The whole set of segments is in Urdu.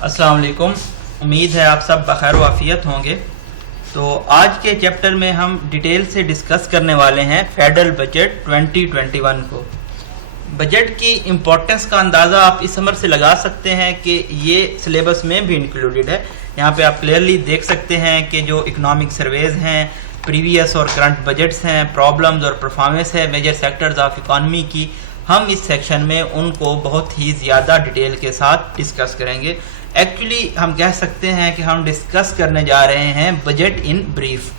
السلام علیکم. امید ہے آپ سب بخیر و عافیت ہوں گے. تو آج کے چیپٹر میں ہم ڈیٹیل سے ڈسکس کرنے والے ہیں فیڈرل بجٹ 2021 کو. بجٹ کی امپورٹنس کا اندازہ آپ اس عمر سے لگا سکتے ہیں کہ یہ سلیبس میں بھی انکلوڈیڈ ہے. یہاں پہ آپ کلیئرلی دیکھ سکتے ہیں کہ جو اکنامک سرویز ہیں، پریویس اور کرنٹ بجٹس ہیں، پرابلمز اور پرفارمنس ہے میجر سیکٹرز آف اکانومی کی، ہم اس سیکشن میں ان کو بہت ہی زیادہ ڈیٹیل کے ساتھ ڈسکس کریں گے. ایکچولی ہم کہہ سکتے ہیں کہ ہم ڈسکس کرنے جا رہے ہیں بجٹ ان بریف.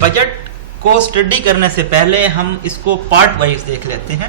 بجٹ کو اسٹڈی کرنے سے پہلے ہم اس کو پارٹ وائز دیکھ لیتے ہیں.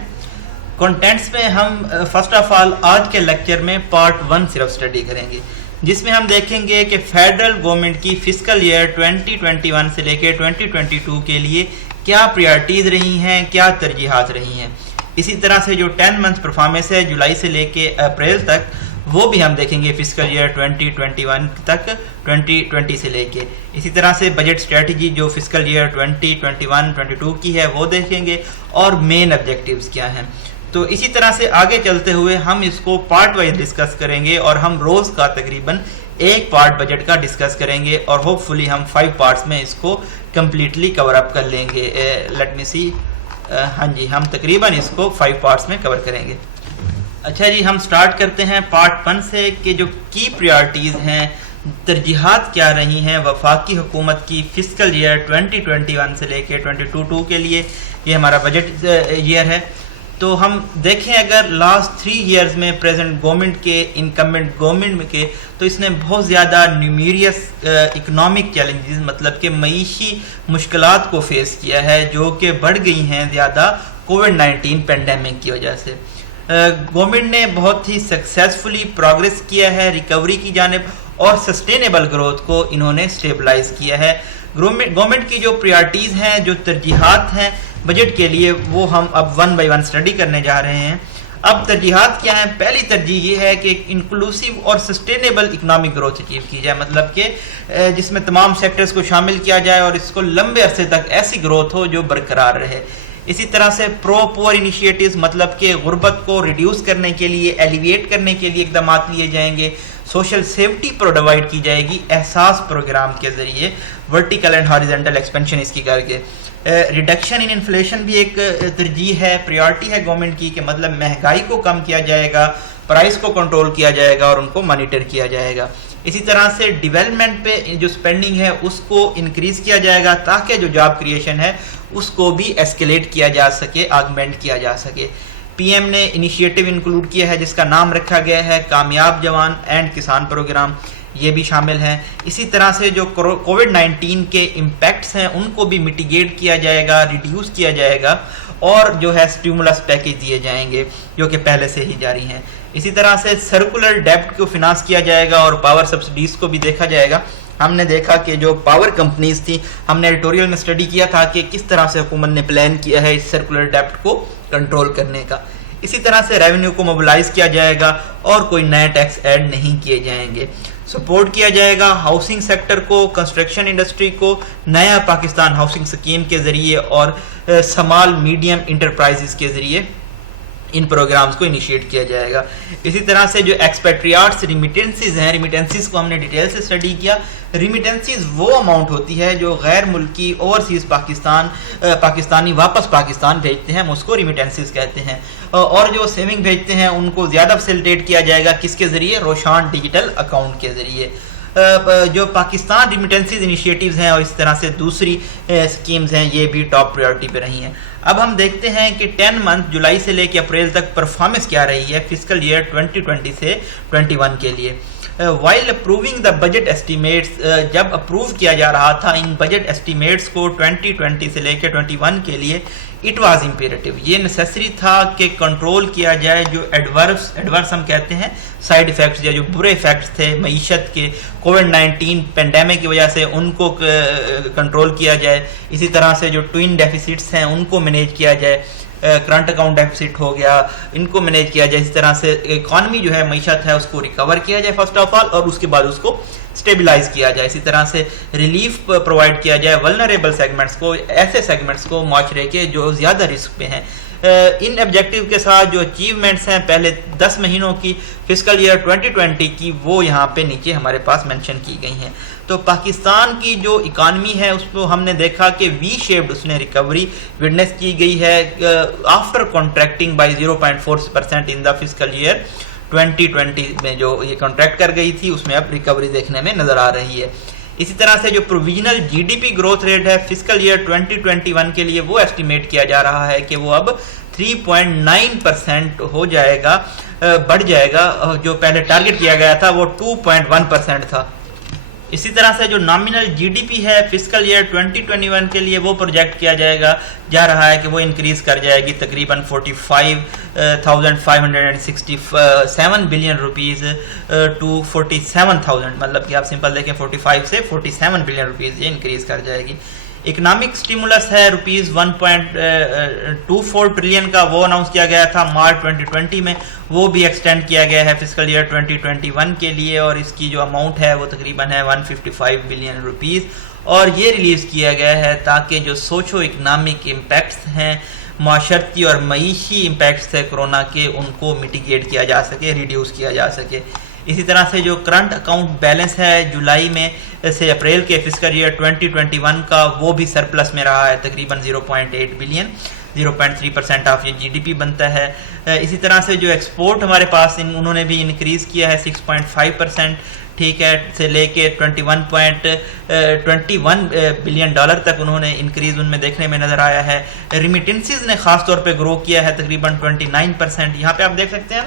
کنٹینٹس میں ہم فرسٹ آف آل آج کے لیکچر میں پارٹ 1 صرف اسٹڈی کریں گے، جس میں ہم دیکھیں گے کہ فیڈرل گورنمنٹ کی فسکل ایئر 2021 سے لے کے 2022 کے لیے کیا پریارٹیز رہی ہیں، کیا ترجیحات رہی ہیں. اسی طرح سے جو 10 منتھ پرفارمنس ہے جولائی سے لے کے اپریل تک، وہ بھی ہم دیکھیں گے فسکل ایئر 2021 تک 2020 سے لے کے. اسی طرح سے بجٹ اسٹریٹجی جو فسکل ایئر 2021-22 کی ہے وہ دیکھیں گے، اور مین آبجیکٹیوز کیا ہیں. تو اسی طرح سے آگے چلتے ہوئے ہم اس کو پارٹ وائز ڈسکس کریں گے، اور ہم روز کا تقریباً ایک پارٹ بجٹ کا ڈسکس کریں گے، اور ہوپ فلی ہم 5 پارٹس میں اس کو کمپلیٹلی کور اپ کر لیں گے. لیٹ می سی، ہاں جی، ہم تقریباً اس کو 5 پارٹس میں کور کریں گے. اچھا جی، ہم سٹارٹ کرتے ہیں پارٹ 1 سے کہ جو کی پریارٹیز ہیں، ترجیحات کیا رہی ہیں وفاقی حکومت کی فسکل ایئر 2021 سے لے کے 2022 کے لیے. یہ ہمارا بجٹ ایئر ہے. تو ہم دیکھیں اگر لاسٹ 3 ایئرز میں پریزنٹ گورنمنٹ کے، انکمبنٹ گورنمنٹ کے، تو اس نے بہت زیادہ نیومیریس اکنامک چیلنجز، مطلب کہ معیشی مشکلات کو فیس کیا ہے، جو کہ بڑھ گئی ہیں زیادہ کووڈ-19 پینڈیمک کی وجہ سے. گورنمنٹ نے بہت ہی سکسیزفلی پروگریس کیا ہے ریکوری کی جانب، اور سسٹینیبل گروتھ کو انہوں نے اسٹیبلائز کیا ہے. گورنمنٹ کی جو پریارٹیز ہیں، جو ترجیحات ہیں بجٹ کے لیے، وہ ہم اب 1 بائی 1 اسٹڈی کرنے جا رہے ہیں. اب ترجیحات کیا ہیں؟ پہلی ترجیح یہ ہے کہ انکلوسیو اور سسٹینیبل اکنامک گروتھ اچیو کی جائے، مطلب کہ جس میں تمام سیکٹرز کو شامل کیا جائے، اور اس کو لمبے عرصے تک ایسی گروتھ ہو جو برقرار رہے. اسی طرح سے پرو پور انیشیٹیوز، مطلب کہ غربت کو ریڈیوس کرنے کے لیے، ایلیویٹ کرنے کے لیے اقدامات لیے جائیں گے. سوشل سیفٹی پرووائڈ کی جائے گی احساس پروگرام کے ذریعے، ورٹیکل اینڈ ہاریزنٹل ایکسپینشن اس کی کر کے. ریڈکشن ان انفلیشن بھی ایک ترجیح ہے، پریارٹی ہے گورنمنٹ کی، کہ مطلب مہنگائی کو کم کیا جائے گا، پرائس کو کنٹرول کیا جائے گا، اور ان کو مانیٹر کیا جائے گا. اسی طرح سے ڈیولپمنٹ پہ جو سپینڈنگ ہے اس کو انکریز کیا جائے گا، تاکہ جو جاب کریشن ہے اس کو بھی ایسکیلیٹ کیا جا سکے، آگمنٹ کیا جا سکے. پی ایم نے انیشیٹو انکلوڈ کیا ہے جس کا نام رکھا گیا ہے کامیاب جوان اینڈ کسان پروگرام، یہ بھی شامل ہیں. اسی طرح سے جو کووڈ-19 کے امپیکٹس ہیں ان کو بھی میٹیگیٹ کیا جائے گا، ریڈیوس کیا جائے گا، اور جو ہے اسٹیمولس پیکیج دیے جائیں گے جو کہ پہلے سے ہی جاری ہیں. اسی طرح سے سرکولر ڈیپٹ کو فنانس کیا جائے گا، اور پاور سبسڈیز کو بھی دیکھا جائے گا. ہم نے دیکھا کہ جو پاور کمپنیز تھیں، ہم نے ایڈیٹوریل میں اسٹڈی کیا تھا کہ کس طرح سے حکومت نے پلان کیا ہے اس سرکولر ڈیپٹ کو کنٹرول کرنے کا. اسی طرح سے ریونیو کو موبلائز کیا جائے گا، اور کوئی نئے ٹیکس ایڈ نہیں کیے جائیں گے. سپورٹ کیا جائے گا ہاؤسنگ سیکٹر کو، کنسٹرکشن انڈسٹری کو، نیا پاکستان ہاؤسنگ سکیم کے ذریعے، اور سمال میڈیم انٹرپرائزز کے ذریعے ان پروگرامز کو انیشیٹ کیا جائے گا. اسی طرح سے جو ایکسپیٹریاٹس ریمیٹنسز ہیں، ریمیٹنسز کو ہم نے ڈیٹیل سے اسٹڈی کیا. ریمیٹنسز وہ اماؤنٹ ہوتی ہے جو غیر ملکی اوورسیز پاکستانی واپس پاکستان بھیجتے ہیں، ہم اس کو ریمیٹنسز کہتے ہیں. اور جو سیونگ بھیجتے ہیں ان کو زیادہ فیسیلیٹیٹ کیا جائے گا، کس کے ذریعے؟ روشان ڈیجیٹل اکاؤنٹ کے ذریعے. جو پاکستان ریمیٹنسز انیشیٹیوز ہیں، اور اس طرح سے دوسری سکیمز ہیں، یہ بھی ٹاپ پریورٹی پہ رہی ہیں. اب ہم دیکھتے ہیں کہ 10 منتھ جولائی سے لے کے اپریل تک پرفارمنس کیا رہی ہے فسکل ایئر 2020 سے 21 کے لیے. While approving the budget estimates, جب اپروو کیا جا رہا تھا ان بجٹ ایسٹیمیٹس کو 2020 سے لے کے 21 کے لیے، اٹ واز امپیریٹو، یہ نیسیسری تھا کہ کنٹرول کیا جائے جو ایڈورس ہم کہتے ہیں سائیڈ ایفیکٹس، یا جو برے ایفیکٹس تھے معیشت کے کووڈ-19 پینڈیمک کی وجہ سے، ان کو کنٹرول کیا جائے. اسی طرح سے جو ٹوئن ڈیفیسٹس ہیں ان کو مینیج کیا جائے، کرنٹ اکاؤنٹ ڈیفیسٹ ہو گیا، ان کو مینیج کیا جائے. اس طرح سے اکانومی جو ہے، معیشت ہے، اس کو ریکور کیا جائے فرسٹ آف آل، اور اس کے بعد اس کو اسٹیبلائز کیا جائے. اسی طرح سے ریلیف پرووائڈ کیا جائے ولنریبل سیگمنٹس کو، ایسے سیگمنٹس کو معاشرے کے جو زیادہ رسک پہ ہیں. ان آبجیکٹیو کے ساتھ جو اچیومنٹس ہیں پہلے 10 مہینوں کی فسکل ایئر 2020 کی وہ یہاں پہ نیچے ہمارے پاس مینشن کی گئی ہیں. تو پاکستان کی جو اکانومی ہے اس کو ہم نے دیکھا کہ وی شیپڈ اس نے ریکوری وٹنس کی گئی ہے after contracting by 0.4% in the fiscal year 2020 میں جو یہ کانٹریکٹ کر گئی تھی اس میں اب ریکوری دیکھنے میں نظر آ رہی ہے. اسی طرح سے جو provisional G D P growth rate ہے فسکل ایئر 2021 کے لیے وہ ایسٹیمیٹ کیا جا رہا ہے کہ وہ اب 3.9% ہو جائے گا، بڑھ جائے گا. جو پہلے ٹارگٹ کیا گیا تھا وہ 2.1% تھا. اسی طرح سے جو نامنل جی ڈی پی ہے فسکل ایئر 2021 کے لیے وہ پروجیکٹ کیا جا رہا ہے کہ وہ انکریز کر جائے گی تقریباً 45,567 بلین روپیز ٹو 47,000، مطلب کہ آپ سمپل دیکھیں 45 سے 47 بلین روپیز یہ انکریز کر جائے گی. اکنامک سٹیمولس ہے روپیز 1.24 ٹریلین کا، وہ اناؤنس کیا گیا تھا مارچ 2020 میں، وہ بھی ایکسٹینڈ کیا گیا ہے فسکل ایئر 2021 کے لیے، اور اس کی جو اماؤنٹ ہے وہ تقریباً ہے 155 بلین روپیز، اور یہ ریلیز کیا گیا ہے تاکہ جو سوشو اکنامک امپیکٹس ہیں، معاشرتی اور معیشی امپیکٹس ہے کرونا کے، ان کو میٹیگیٹ کیا جا سکے، ریڈیوس کیا جا سکے. اسی طرح سے جو کرنٹ اکاؤنٹ بیلنس ہے جولائی میں سے اپریل کے فسکل ایئر 2021 کا وہ بھی سرپلس میں رہا ہے تقریباً 0.8 بلین، 0.3% آف یہ جی ڈی پی بنتا ہے. اسی طرح سے جو ایکسپورٹ ہمارے پاس انہوں نے بھی انکریز کیا ہے 6.5%، ٹھیک ہے، سے لے کے 21 بلین ڈالر تک انہوں نے انکریز ان میں دیکھنے میں نظر آیا ہے. ریمیٹنسز نے خاص طور پہ گرو کیا ہے تقریباً 29%. یہاں پہ آپ دیکھ سکتے ہیں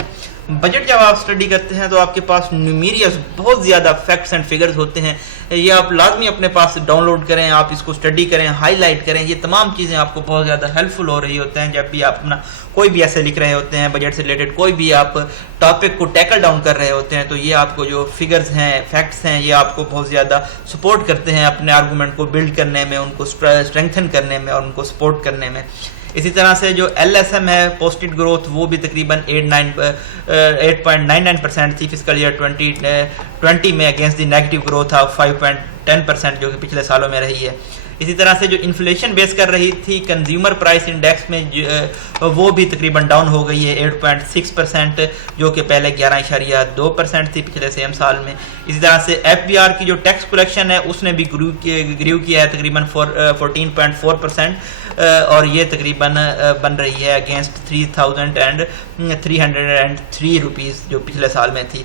بجٹ جب آپ اسٹڈی کرتے ہیں تو آپ کے پاس نیومیریس بہت زیادہ فیکٹس اینڈ فگرز ہوتے ہیں، یہ آپ لازمی اپنے پاس ڈاؤن لوڈ کریں، آپ اس کو اسٹڈی کریں، ہائی لائٹ کریں. یہ تمام چیزیں آپ کو بہت زیادہ ہیلپ فل ہو رہی ہوتے ہیں جب بھی آپ اپنا کوئی بھی ایسے لکھ رہے ہوتے ہیں بجٹ سے ریلیٹڈ، کوئی بھی آپ ٹاپک کو ٹیکل ڈاؤن کر رہے ہوتے ہیں، تو یہ آپ کو جو فگرز ہیں، فیکٹس ہیں، یہ آپ کو بہت زیادہ سپورٹ کرتے ہیں اپنے آرگومنٹ کو بلڈ کرنے میں، ان کو اسٹرینگتھن کرنے میں اور ان کو سپورٹ کرنے میں. اسی طرح سے جو ایل ایس ایم ہے پوسٹڈ گروتھ وہ بھی تقریباً 8.99% تھی فسکل ایئر 2020 میں، against the negative growth of 5.10% جو کہ پچھلے سالوں میں رہی ہے. اسی طرح سے جو انفلیشن بیس کر رہی تھی کنزیومر پرائس انڈیکس میں وہ بھی تقریباً ڈاؤن ہو گئی ہے 8.6%، جو کہ پہلے 11.2% تھی پچھلے سیم سال میں. اسی طرح سے ایف بی آر کی جو ٹیکس کلیکشن ہے اس نے بھی گریو کیا ہے تقریباً 14.4%، اور یہ تقریباً بن رہی ہے اگینسٹ 3,303 روپیز جو پچھلے سال میں تھی.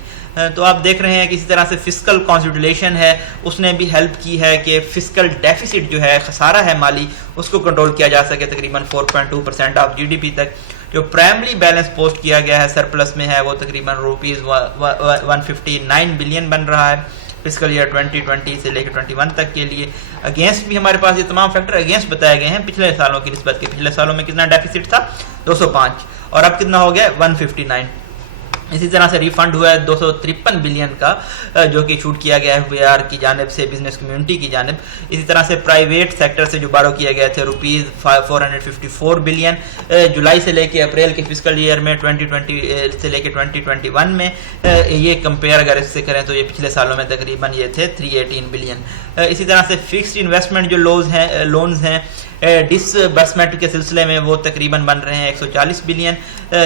تو آپ دیکھ رہے ہیں کہ اسی طرح سے فسکل کانسولیڈیشن ہے اس نے بھی ہیلپ کی ہے کہ فسکل ڈیفیسٹ جو ہے خسارہ ہے مالی اس کو کنٹرول کیا جا سکے تقریباً 4.2% آف جی ڈی پی تک. جو پرائمری بیلنس پوسٹ کیا گیا ہے سرپلس میں ہے وہ تقریباً روپیز 159 بلین بن رہا ہے فسکل ایئر 2020 سے لے کے 21 تک کے لیے. اگینسٹ بھی ہمارے پاس یہ تمام فیکٹر اگینسٹ بتائے گئے ہیں پچھلے سالوں کی نسبت کے. پچھلے سالوں میں کتنا ڈیفیسٹ تھا 205 اور اب کتنا ہو گیا 159. اسی طرح سے ریفنڈ ہوا ہے 253 بلین کا جو کہ شوٹ کیا گیا ہے ایف بی آر کی جانب سے بزنس کمیونٹی کی جانب. اسی طرح سے پرائیویٹ سیکٹر سے جو بارو کیے گئے تھے روپیز 454 بلین جولائی سے لے کے اپریل کے فسکل ایئر میں 2020 سے لے کے 2021 میں. یہ کمپیئر اگر اس سے کریں تو یہ پچھلے سالوں میں تقریباً یہ تھے 318 بلین. اسی طرح سے فکسڈ انویسٹمنٹ جو لونز ہیں ڈسبرسمنٹ کے سلسلے میں وہ تقریباً بن رہے ہیں 140 بلین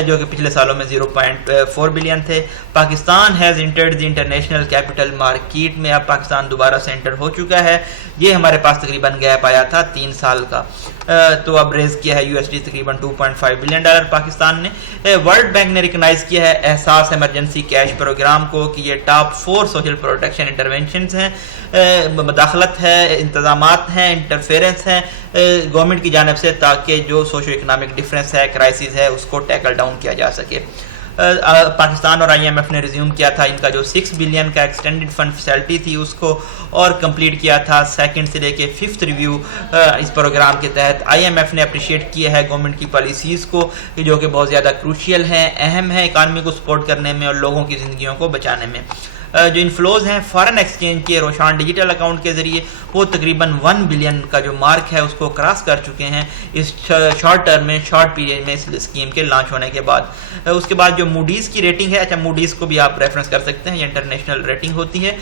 جو کہ پچھلے سالوں میں 0.4 بلین تھے. Pakistan has entered the international capital market میں، اب پاکستان دوبارہ سے انٹر ہو چکا ہے. یہ ہمارے پاس تقریباً گیپ آیا تھا 3 سال کا، تو اب ریز کیا ہے USD تقریباً 2.5 بلین ڈالر پاکستان نے. ورلڈ بینک نے ریکگنائز کیا ہے احساس ایمرجنسی کیش پروگرام کو کہ یہ ٹاپ 4 سوشل پروٹیکشن انٹرونشنز ہیں، مداخلت ہے، انتظامات ہیں، انٹرفیرنس ہیں گورنمنٹ کی جانب سے تاکہ جو سوشو اکنامک ڈفرینس ہے، کرائسس ہے، اس کو ٹیکل ڈاؤن کیا جا سکے. پاکستان اور IMF نے ریزیوم کیا تھا ان کا جو 6 بلین کا ایکسٹینڈڈ فنڈ فیسلٹی تھی اس کو، اور کمپلیٹ کیا تھا 2nd سے لے کے 5th ریویو اس پروگرام کے تحت. IMF نے اپریشیٹ کیا ہے گورنمنٹ کی پالیسیز کو جو کہ بہت زیادہ کروشیل ہیں، اہم ہیں اکانومی کو سپورٹ کرنے میں اور لوگوں کی زندگیوں کو بچانے میں. جو انفلوز ہیں فارن ایکسچینج کے روشان ڈیجیٹل اکاؤنٹ کے ذریعے وہ تقریباً 1 بلین کا جو مارک ہے اس کو کراس کر چکے ہیں اس شارٹ ٹرم میں، شارٹ پیریڈ میں، اس اسکیم کے لانچ ہونے کے بعد۔ اس کے بعد جو موڈیز کی ریٹنگ ہے، اچھا موڈیز کو بھی آپ ریفرنس کر سکتے ہیں، یہ انٹرنیشنل ریٹنگ ہوتی ہے،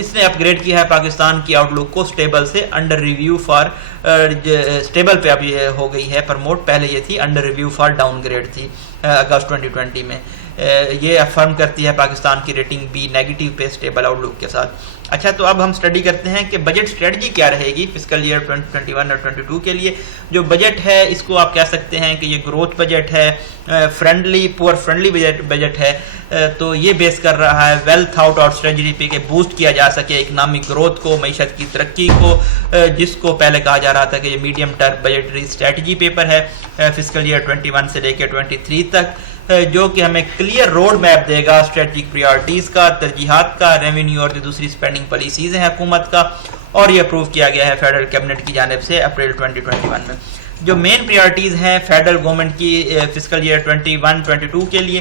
اس نے اپ گریڈ کیا ہے پاکستان کی آؤٹ لک کو اسٹیبل سے انڈر ریویو فار اسٹیبل پہ اب یہ ہو گئی ہے پرموٹ، پہلے یہ تھی under review for downgrade تھی اگست 2020 میں۔ یہ افرم کرتی ہے پاکستان کی ریٹنگ بھی نیگیٹو پہ اسٹیبل آؤٹ لک کے ساتھ۔ اچھا تو اب ہم سٹڈی کرتے ہیں کہ بجٹ اسٹریٹجی کیا رہے گی فسکل ایئر 2021 اور 22 کے لیے۔ جو بجٹ ہے اس کو آپ کہہ سکتے ہیں کہ یہ گروتھ بجٹ ہے، فرینڈلی پور فرینڈلی بجٹ ہے، تو یہ بیس کر رہا ہے ویلتھ آؤٹ اور اسٹریٹجی پہ کہ بوسٹ کیا جا سکے اکنامک گروتھ کو، معیشت کی ترقی کو، جس کو پہلے کہا جا رہا تھا کہ یہ میڈیم ٹرم بجٹری اسٹریٹجی پیپر ہے فسکل ایئر 21 سے لے کے 23 تک، جو کہ ہمیں کلیئر روڈ میپ دے گا اسٹریٹجک پریارٹیز کا، ترجیحات کا، ریونیو اور دوسری اسپینڈنگ پالیسیز ہیں حکومت کا، اور یہ اپروو کیا گیا ہے فیڈرل کیبنٹ کی جانب سے اپریل 2021 میں۔ جو مین پریارٹیز ہیں فیڈرل گورنمنٹ کی فسکل ایئر 21-22 کے لیے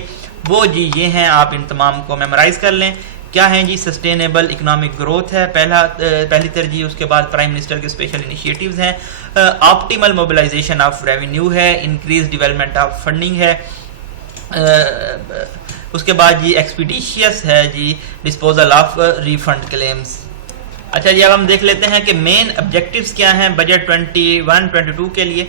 وہ جی یہ ہیں، آپ ان تمام کو میمورائز کر لیں۔ کیا ہیں جی؟ سسٹینیبل اکنامک گروتھ ہے پہلی ترجیح، اس کے بعد پرائم منسٹر کے اسپیشل انیشیٹیوز ہیں، آپٹیمل موبلائزیشن آف ریونیو ہے، انکریز ڈیولپمنٹ آف فنڈنگ ہے، اس کے بعد جی ایکسپیڈیشیس ہے جی ڈسپوزل آف ریفنڈ کلیمز۔ اچھا جی اب ہم دیکھ لیتے ہیں کہ مین آبجیکٹیوز کیا ہیں بجٹ 21-22 کے لیے۔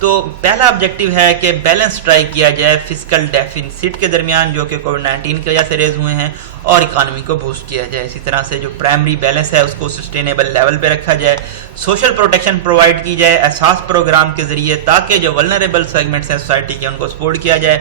تو پہلا آبجیکٹیو ہے کہ بیلنس اسٹرائک کیا جائے فسکل ڈیفیسٹ کے درمیان جو کہ کووڈ-19 کی وجہ سے ریز ہوئے ہیں، اور اکانومی کو بوسٹ کیا جائے۔ اسی طرح سے جو پرائمری بیلنس ہے اس کو سسٹینیبل لیول پہ رکھا جائے، سوشل پروٹیکشن پرووائڈ کی جائے احساس پروگرام کے ذریعے تاکہ جو ولنریبل سیگمنٹس ہیں سوسائٹی کے ان کو سپورٹ کیا جائے،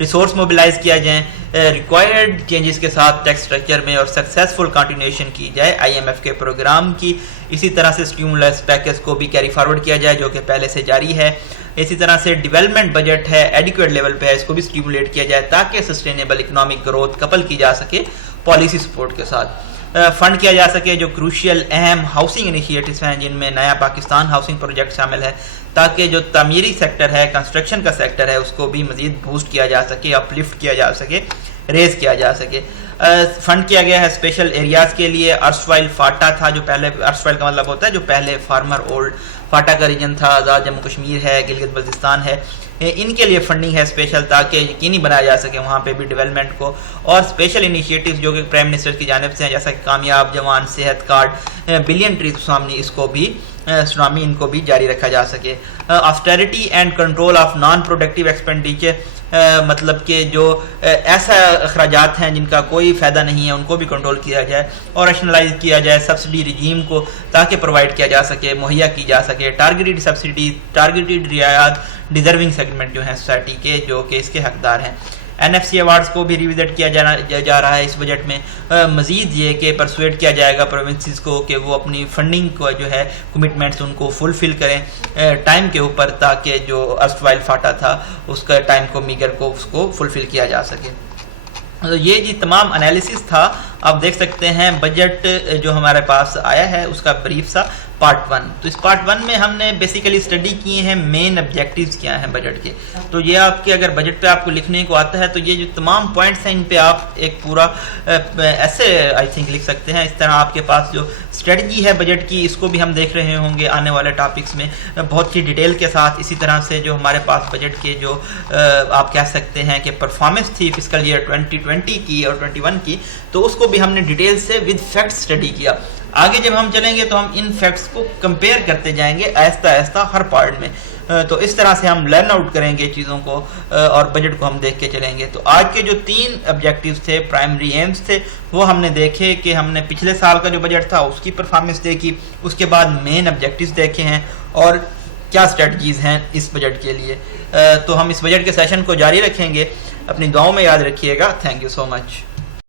ریسورس موبلائز کیا جائیں، ریکوائرڈ چینجز کے ساتھ ٹیکس اسٹرکچر میں، اور سکسیسفل کنٹینیوشن کی جائے IMF کے پروگرام کی۔ اسی طرح سے اسٹیمولس پیکج کو بھی کیری فارورڈ کیا جائے جو کہ پہلے سے جاری ہے۔ اسی طرح سے ڈیولپمنٹ بجٹ ہے ایڈیکویٹ لیول پہ ہے، اس کو بھی اسٹیمولیٹ کیا جائے تاکہ سسٹینیبل اکنامک گروتھ کپل کی جا سکے پالیسی سپورٹ کے ساتھ۔ فنڈ کیا جا سکے جو کروشیل اہم ہاؤسنگ انیشیٹوز ہیں جن میں نیا پاکستان ہاؤسنگ پروجیکٹ شامل ہے، تاکہ جو تعمیری سیکٹر ہے، کنسٹرکشن کا سیکٹر ہے، اس کو بھی مزید بوسٹ کیا جا سکے، اپ لفٹ کیا جا سکے، ریز کیا جا سکے۔ فنڈ کیا گیا ہے اسپیشل ایریاز کے لیے، ارسوائل فاٹا تھا جو پہلے، ارسوائل کا مطلب ہوتا ہے جو پہلے فارمر اولڈ فاٹا کا ریجن تھا، آزاد جموں کشمیر ہے، گلگت بلتستان ہے، ان کے لیے فنڈنگ ہے اسپیشل تاکہ یقینی بنایا جا سکے وہاں پہ بھی ڈیولپمنٹ کو، اور اسپیشل انیشیٹوز جو کہ پرائم منسٹر کی جانب سے ہیں جیسا کہ کامیاب جوان صحت کارڈ، بلین ٹری سونامی، اس کو بھی سونامی ان کو بھی جاری رکھا جا سکے۔ Austerity and control of non productive expenditure, مطلب کہ جو ایسا اخراجات ہیں جن کا کوئی فائدہ نہیں ہے ان کو بھی کنٹرول کیا جائے، اور ریشنلائز کیا جائے سبسڈی رجیم کو تاکہ پرووائڈ کیا جا سکے، مہیا کی جا سکے ٹارگیٹڈ سبسڈی، ٹارگیٹڈ رعایت ڈیزرونگ سیگمنٹ جو ہیں سوسائٹی کے جو کہ اس کے حقدار ہیں۔ NFC ایوارڈز کو بھی ریوزٹ کیا جا رہا ہے اس بجٹ میں۔ مزید یہ کہ پرسویٹ کیا جائے گا پروونسز کو کہ وہ اپنی فنڈنگ کو جو ہے کمٹمنٹس ان کو فلفل کریں ٹائم کے اوپر، تاکہ جو ارسٹوائل فاٹا تھا اس کا ٹائم کو میگر کو اس کو فلفل کیا جا سکے۔ یہ جی تمام انالیسس تھا، آپ دیکھ سکتے ہیں بجٹ جو ہمارے پاس آیا ہے اس کا بریف سا پارٹ 1۔ تو اس پارٹ 1 میں ہم نے بیسیکلی اسٹڈی کیے ہیں مین آبجیکٹیوز کیا ہیں بجٹ کے۔ تو یہ آپ کے اگر بجٹ پہ آپ کو لکھنے کو آتا ہے تو یہ جو تمام پوائنٹس ہیں ان پہ آپ ایک پورا ایسے آئی تھنک لکھ سکتے ہیں۔ اس طرح آپ کے پاس جو اسٹریٹجی ہے بجٹ کی اس کو بھی ہم دیکھ رہے ہوں گے آنے والے ٹاپکس میں بہت سی ڈیٹیل کے ساتھ۔ اسی طرح سے جو ہمارے پاس بجٹ کے جو آپ کہہ سکتے ہیں کہ پرفارمنس تھی فسکل ایئر 2020 کی اور 21 کی، تو اس کو بھی ہم نے ڈیٹیل سے ود فیکٹس اسٹڈی کیا۔ آگے جب ہم چلیں گے تو ہم ان فیکٹس کو کمپیئر کرتے جائیں گے آہستہ آہستہ ہر پارٹ میں، تو اس طرح سے ہم لرن آؤٹ کریں گے چیزوں کو اور بجٹ کو ہم دیکھ کے چلیں گے۔ تو آج کے جو 3 آبجیکٹیوز تھے، پرائمری ایمز تھے، وہ ہم نے دیکھے کہ ہم نے پچھلے سال کا جو بجٹ تھا اس کی پرفارمنس دیکھی، اس کے بعد مین آبجیکٹیوز دیکھے ہیں اور کیا اسٹریٹجیز ہیں اس بجٹ کے لیے۔ تو ہم اس بجٹ کے سیشن کو جاری رکھیں گے، اپنی دعاؤں میں یاد رکھیے گا۔ Thank you so much.